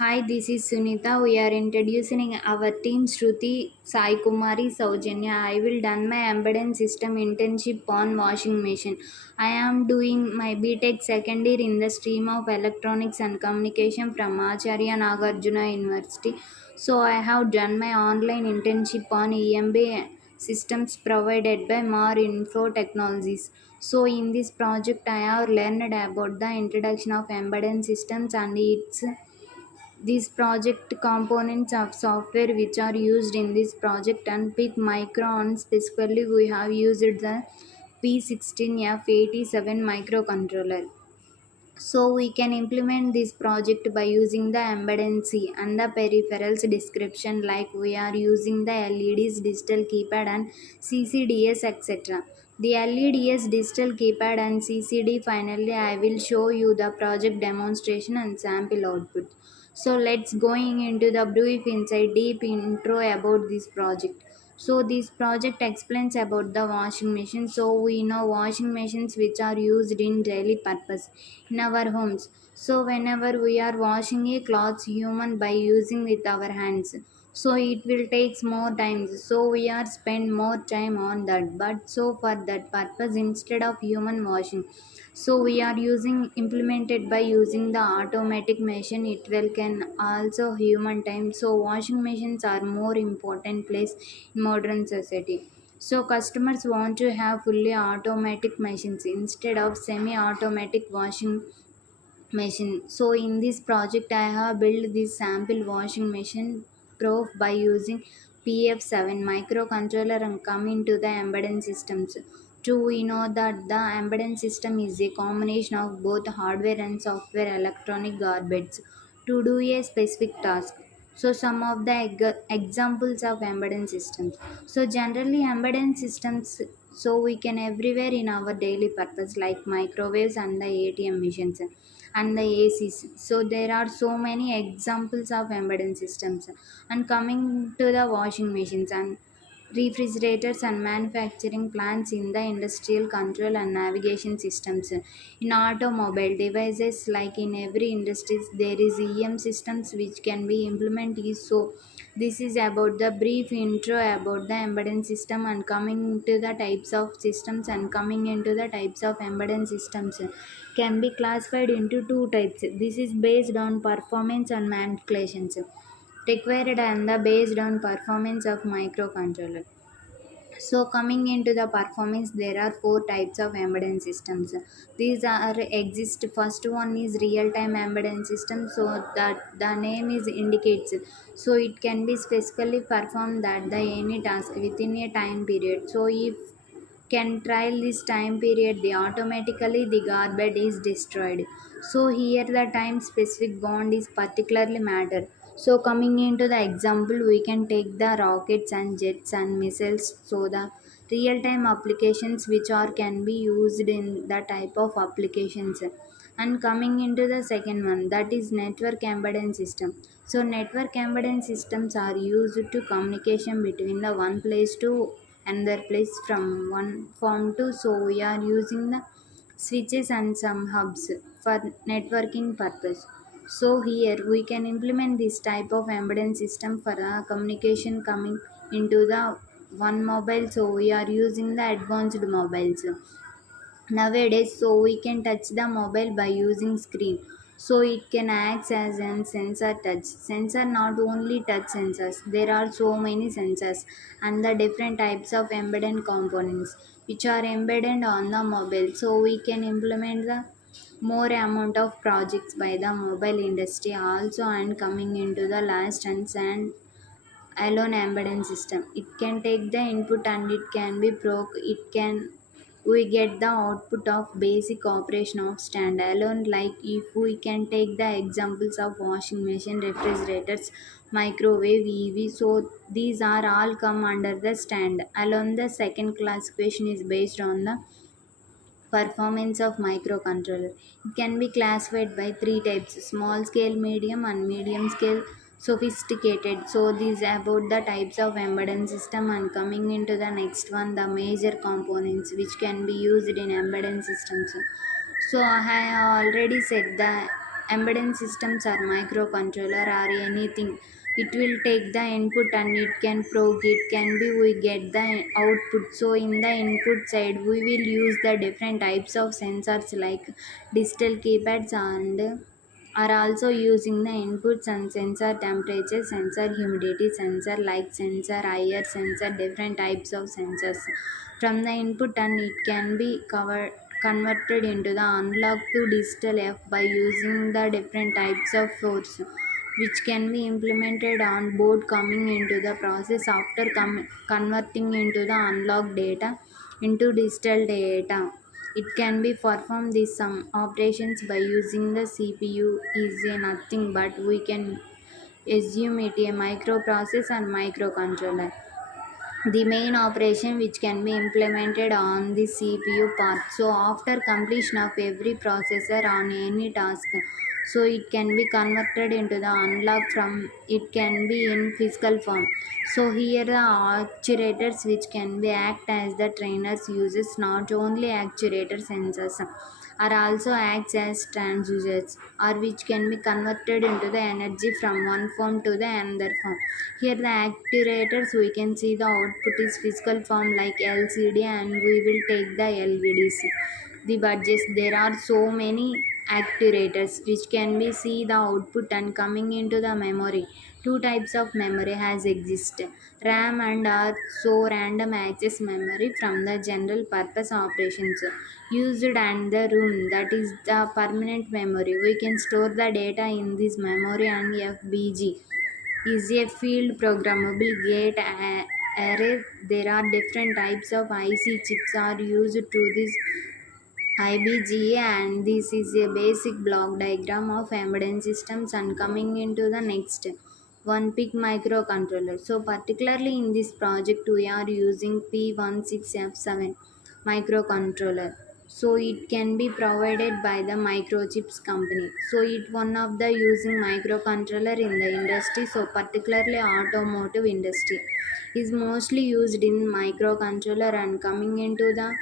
Hi, this is Sunita. We are introducing our team Shruti, Sai Kumari, Saujanya. I will done my embedded system internship on washing machine. I am doing my BTech second year in the stream of electronics and communication from Acharya Nagarjuna University. So I have done my online internship on EMB systems provided by Mar Info Technologies. So in this project I have learned about the introduction of embedded systems and its these project components of software which are used in this project and pick micron specifically we have used the P16F87 microcontroller. So we can implement this project by using the embedded and the peripherals description like we are using the LEDs, digital keypad and CCDS etc. The LEDs, digital keypad and CCD finally I will show you the project demonstration and sample output. So let's going into the brief insight deep intro about this project. So this project explains about the washing machine. So we know washing machines which are used in daily purpose in our homes. So whenever we are washing a clothes human by using with our hands. So it will takes more time. So we are spend more time on that. But so for that purpose instead of human washing. So we are using implemented by using the automatic machine it will can also human time. So washing machines are more important place in modern society. So customers want to have fully automatic machines instead of semi-automatic washing machine. So in this project I have built this sample washing machine proof by using PF7 microcontroller and come into the embedded systems. Two, we know that the embedded system is a combination of both hardware and software electronic garbage to do a specific task. So some of the examples of embedded systems. So generally embedded systems so we can everywhere in our daily purpose like microwaves and the ATM machines and the ACs. So there are so many examples of embedded systems. And coming to the washing machines and refrigerators and manufacturing plants in the industrial control and navigation systems. In automobile devices like in every industry there is EM systems which can be implemented. So this is about the brief intro about the embedded system and coming to the types of systems and coming into the types of embedded systems can be classified into two types. This is based on performance and manipulations required and the based on performance of microcontroller. So coming into the performance, there are four types of embedded systems. These are exist. First one is real-time embedded system. So that the name is indicates. So it can be specifically perform that the any task within a time period. So if can trial this time period, the automatically the garbage is destroyed. So here the time specific bond is particularly matter. So coming into the example, we can take the rockets and jets and missiles. So the real-time applications which are can be used in the type of applications. And coming into the second one, that is network embedded system. So network embedded systems are used to communication between the one place to another place from one form to. So we are using the switches and some hubs for networking purpose. So here we can implement this type of embedded system for communication coming into the one mobile. So we are using the advanced mobiles nowadays. So we can touch the mobile by using screen. So it can act as an sensor touch sensor, not only touch sensors, there are so many sensors and the different types of embedded components which are embedded on the mobile. So we can implement the more amount of projects by the mobile industry also. And coming into the last and alone embedded system, it can take the input and it can be broke. It can we get the output of basic operation of standalone. Like if we can take the examples of washing machine, refrigerators, microwave, EV. So these are all come under the stand alone. The second classification is based on the performance of microcontroller. It can be classified by three types: small scale, medium, and medium scale sophisticated. So these about the types of embedded system. And coming into the next one, the major components which can be used in embedded systems. So I have already said that embedded systems or microcontroller or anything, it will take the input and it can prog, it can be we get the output. So in the input side we will use the different types of sensors like digital keypads and are also using the inputs and sensor temperature sensor, humidity sensor, light sensor, IR sensor, different types of sensors from the input, and it can be converted into the analog to digital F by using the different types of force which can be implemented on board coming into the process after converting into the analog data into digital data. It can be perform these some operations by using the CPU is a nothing but we can assume it a microprocessor and microcontroller, the main operation which can be implemented on the CPU part. So after completion of every processor on any task, so it can be converted into the analog from it can be in physical form. So here the actuators which can be act as the trainers uses not only actuator sensors are also acts as transducers or which can be converted into the energy from one form to the another form. Here the actuators we can see the output is physical form like LCD and we will take the LEDs. The budgets there are so many actuators which can be see the output and coming into the memory. Two types of memory has exist. RAM and are so random access memory from the general purpose operations used and the room that is the permanent memory. We can store the data in this memory and FBG is a field programmable gate array. There are different types of IC chips are used to this IBGA, and this is a basic block diagram of embedded systems. And coming into the next one, pick microcontroller. So particularly in this project we are using P16F7 microcontroller. So it can be provided by the microchips company. So it one of the using microcontroller in the industry. So particularly automotive industry is mostly used in microcontroller. And coming into the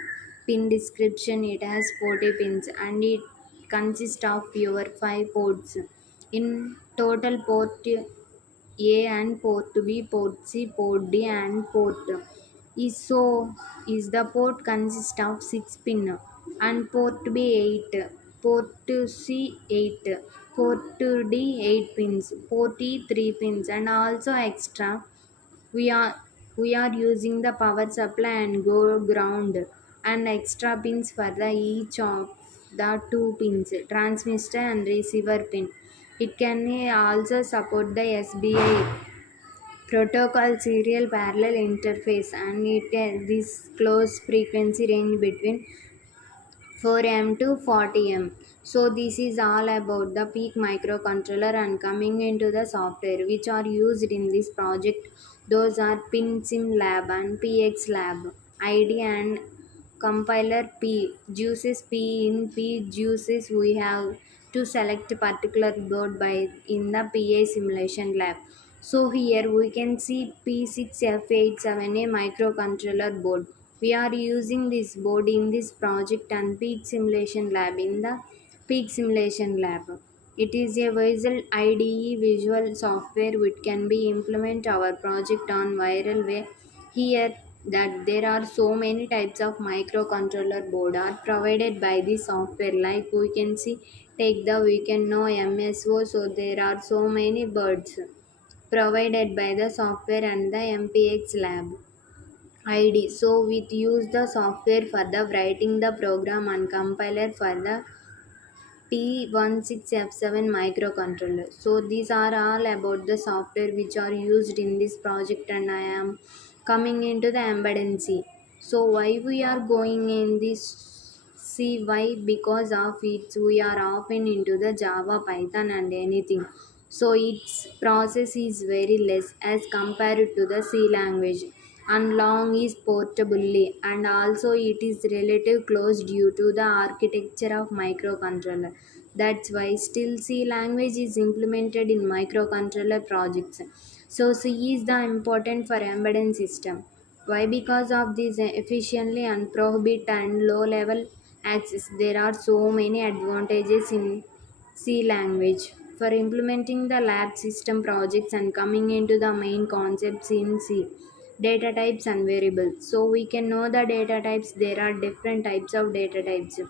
pin description, it has 40 pins and it consists of your 5 ports in total. Port A and port B, port C, port D and port E. So is the port consists of 6 pin and port B 8, port C 8, port D 8 pins, port E 3 pins, and also extra we are we are using the power supply and go ground and extra pins for the each of the two pins, transmitter and receiver pin. It can also support the SBI protocol serial parallel interface, and it has this close frequency range between 4M to 40M. So this is all about the peak microcontroller. And coming into the software which are used in this project, those are PinSim Lab and PX Lab. ID and compiler P. Juices P in P juices we have to select a particular board by in the PA simulation lab. So here we can see P6F87A microcontroller board. We are using this board in this project and peak simulation lab in the peak simulation lab. It is a visual IDE visual software which can be implement our project on viral way. Here that there are so many types of microcontroller board are provided by the software, like we can see take the we can know MSO. So there are so many birds provided by the software and the MPX lab ID. So we use the software for the writing the program and compiler for the P16F7 microcontroller. So these are all about the software which are used in this project, and I am coming into the embedded. So why we are going in this C? Why? Because of it we are often into the Java, Python and anything. So its process is very less as compared to the C language, and long is portably, and also it is relative close due to the architecture of microcontroller. That's why still C language is implemented in microcontroller projects. So C is the important for embedded system. Why? Because of this efficiently and prohibit and low level access. There are so many advantages in C language. For implementing the lab system projects and coming into the main concepts in C, data types and variables. So we can know the data types. There are different types of data types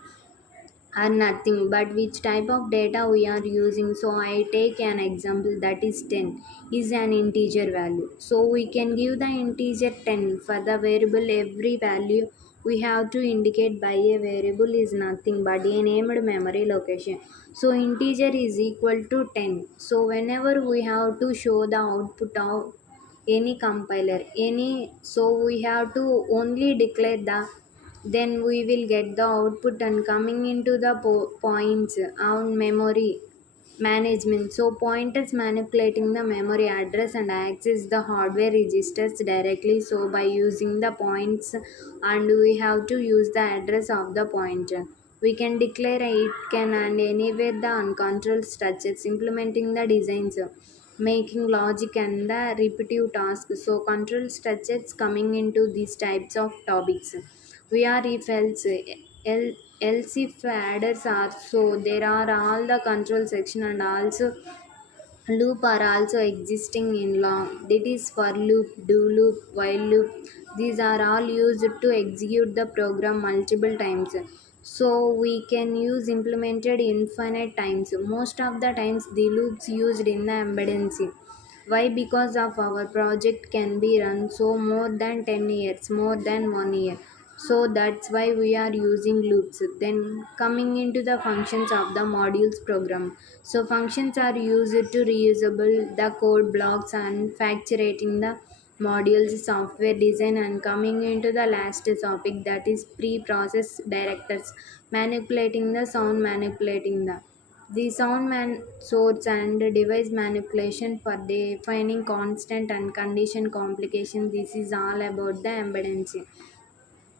are nothing but which type of data we are using. So I take an example, that is 10 is an integer value, so we can give the integer 10 for the variable. Every value we have to indicate by a variable is nothing but a named memory location. So integer is equal to 10. So whenever we have to show the output of any compiler any, so we have to only declare the, then we will get the output and coming into the points on memory management. So pointers manipulating the memory address and access the hardware registers directly, so by using the points, and we have to use the address of the pointer. We can declare it can and anywhere the uncontrolled structures implementing the designs, making logic and the repetitive tasks. So control structures coming into these types of topics. We are if else, else if adders are, so there are all the control section and also loop are also existing in long. That is for loop, do loop, while loop. These are all used to execute the program multiple times. So we can use implemented infinite times. Most of the times the loops used in the embedded. Why? Because of our project can be run so more than 10 years, more than 1 year. So that's why we are using loops. Then coming into the functions of the modules program. So functions are used to reusable the code blocks and factorating the modules software design, and coming into the last topic, that is pre-process directors manipulating the sound, manipulating the sound source and device manipulation for defining constant and condition complication. This is all about the embedded.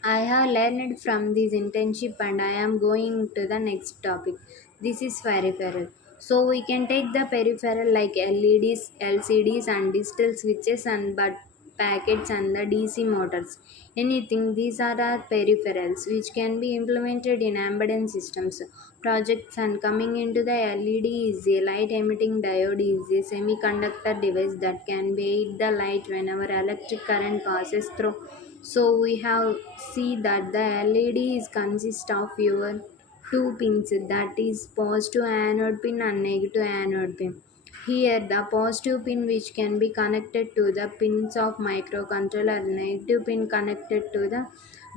I have learned from this internship and I am going to the next topic. This is peripheral. So we can take the peripheral like LEDs, LCDs and digital switches and but packets and the DC motors. Anything, these are our peripherals which can be implemented in embedded systems. Projects, and coming into the LED is a light emitting diode, is a semiconductor device that can emit the light whenever electric current passes through. So we have see that the LED is consist of your two pins, that is positive anode pin and negative anode pin. Here the positive pin which can be connected to the pins of microcontroller, negative pin connected to the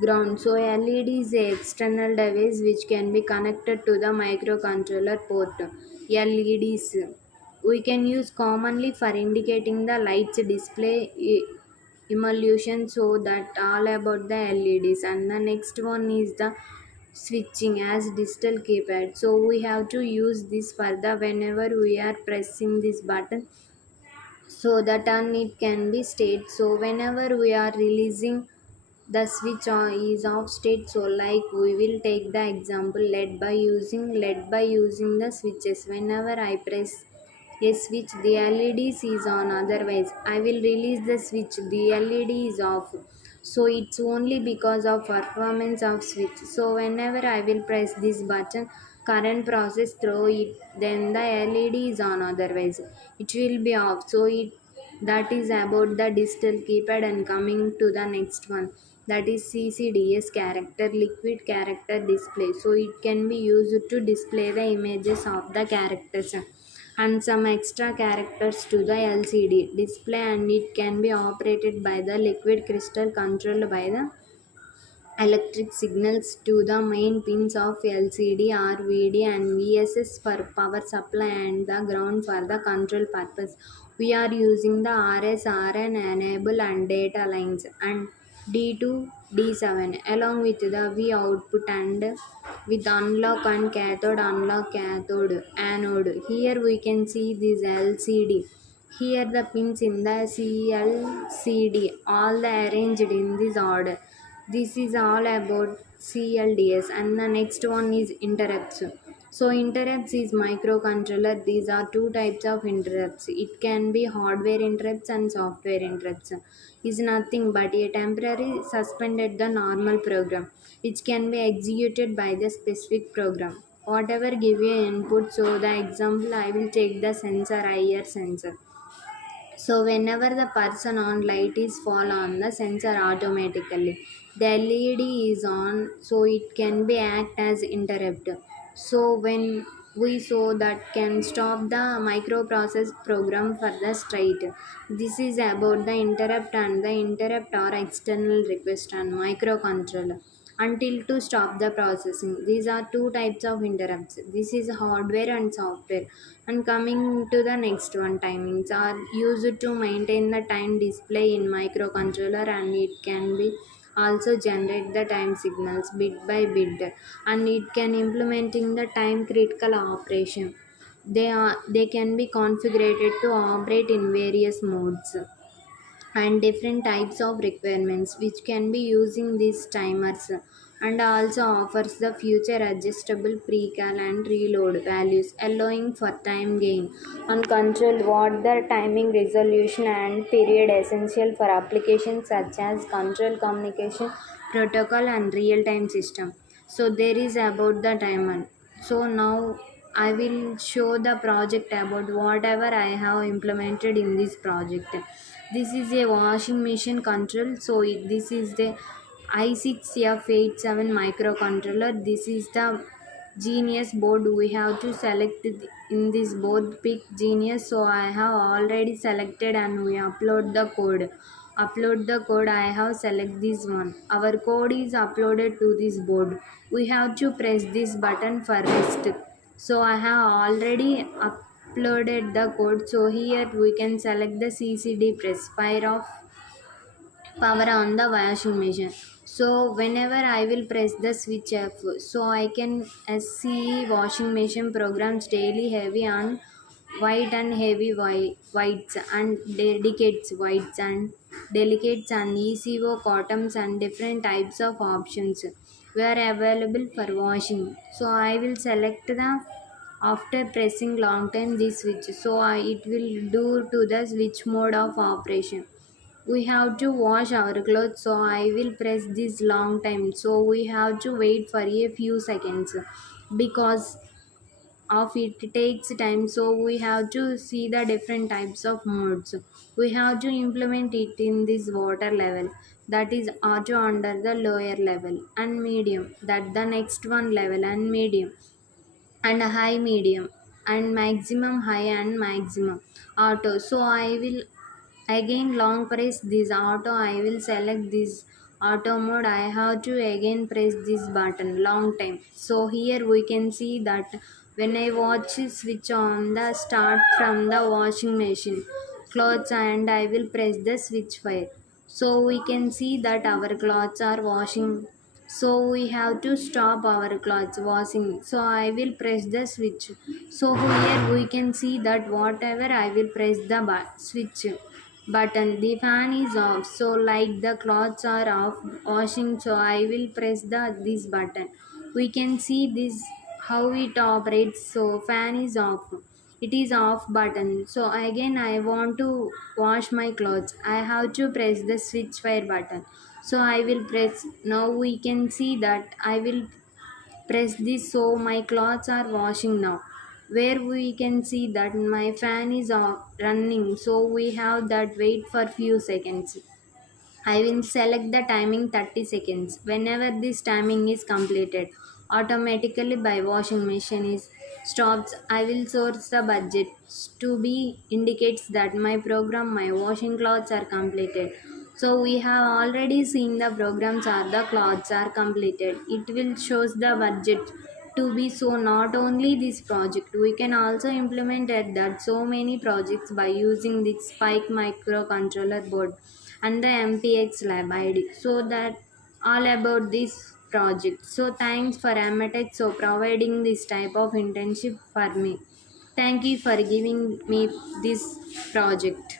ground. So LED is a external device which can be connected to the microcontroller port. LEDs we can use commonly for indicating the lights display emulsion. So that all about the LEDs. And the next one is the switching as digital keypad. So we have to use this for the whenever we are pressing this button, so the turn it can be state. So whenever we are releasing the switch on is off state. So like we will take the example led by using the switches. Whenever I press a switch, the LEDs is on, otherwise I will release the switch, the LED is off. So it's only because of performance of switch. So whenever I will press this button, current process through it, then the LED is on, otherwise it will be off. So it, that is about the digital keypad. And coming to the next one, that is CCDS, character liquid character display. So it can be used to display the images of the characters and some extra characters to the LCD display, and it can be operated by the liquid crystal controlled by the electric signals to the main pins of LCD, RVD and VSS for power supply and the ground for the control purpose. We are using the RS, RN enable and data lines and D2, D7 along with the V output and with unlock and cathode, unlock cathode, anode. Here we can see this LCD. Here the pins in the CLCD all the arranged in this order. This is all about CLDS. And the next one is interrupts. So interrupts is microcontroller. These are two types of interrupts. It can be hardware interrupts and software interrupts. Is nothing but a temporary suspended the normal program which can be executed by the specific program. whatever give you input. So the example, I will take the sensor, IR sensor. So whenever the person on light is fall on the sensor automatically, the LED is on, so it can be act as interrupt. So when we saw that can stop the microprocess program for the straight. This is about the interrupt, and the interrupt or external request on microcontroller until to stop the processing. These are two types of interrupts. This is hardware and software. And coming to the next one, timings are used to maintain the time display in microcontroller, and it can be also generate the time signals bit by bit, and it can implementing the time critical operation. They can be configured to operate in various modes and different types of requirements which can be using these timers, and also offers the future adjustable precal and reload values, allowing for time gain and control what the timing resolution and period essential for applications such as control communication protocol and real time system. So there is about the timer. So now I will show the project about whatever I have implemented in this project. This is a washing machine control. So this is the i6F87 microcontroller. This is the Genius board. We have to select in this board, pick Genius. So I have already selected and we upload the code. Upload the code. I have select this one. Our code is uploaded to this board. We have to press this button for rest. So I have already uploaded the code. So here we can select the CCD press fire off power on the washing machine. So whenever I will press the switch F, so I can see washing machine programs daily heavy on white and heavy whites and dedicates whites and delicates and ECO cottons and different types of options were available for washing. So I will select the after pressing long time this switch, so it will do to the switch mode of operation. We have to wash our clothes, so I will press this long time, so we have to wait for a few seconds because of it takes time. So we have to see the different types of modes. We have to implement it in this water level, that is auto under the lower level, and medium, that the next one level, and medium and high medium, and maximum high and maximum auto. So I will again long press this auto. I will select this auto mode. I have to again press this button long time. So here we can see that when I watch switch on the start from the washing machine clothes, and I will press the switch fire, so we can see that our clothes are washing. So we have to stop our clothes washing, so I will press the switch. So here we can see that whatever I will press the switch button, the fan is off. So like the clothes are off washing, so I will press the this button. We can see this how it operates. So fan is off, it is off button. So again I want to wash my clothes, I have to press the switch fire button. So I will press. Now we can see that I will press this, so my clothes are washing now, where we can see that my fan is running. So we have that wait for few seconds. I will select the timing 30 seconds. Whenever this timing is completed, automatically by washing machine is stops. I will source the budget to be indicates that my program, my washing clothes are completed. So we have already seen the programs are the clothes are completed. It will shows the budget to be. So not only this project, we can also implement it that so many projects by using this Spike microcontroller board and the MPX lab ID. So that all about this project. So thanks for Amatex so providing this type of internship for me. Thank you for giving me this project.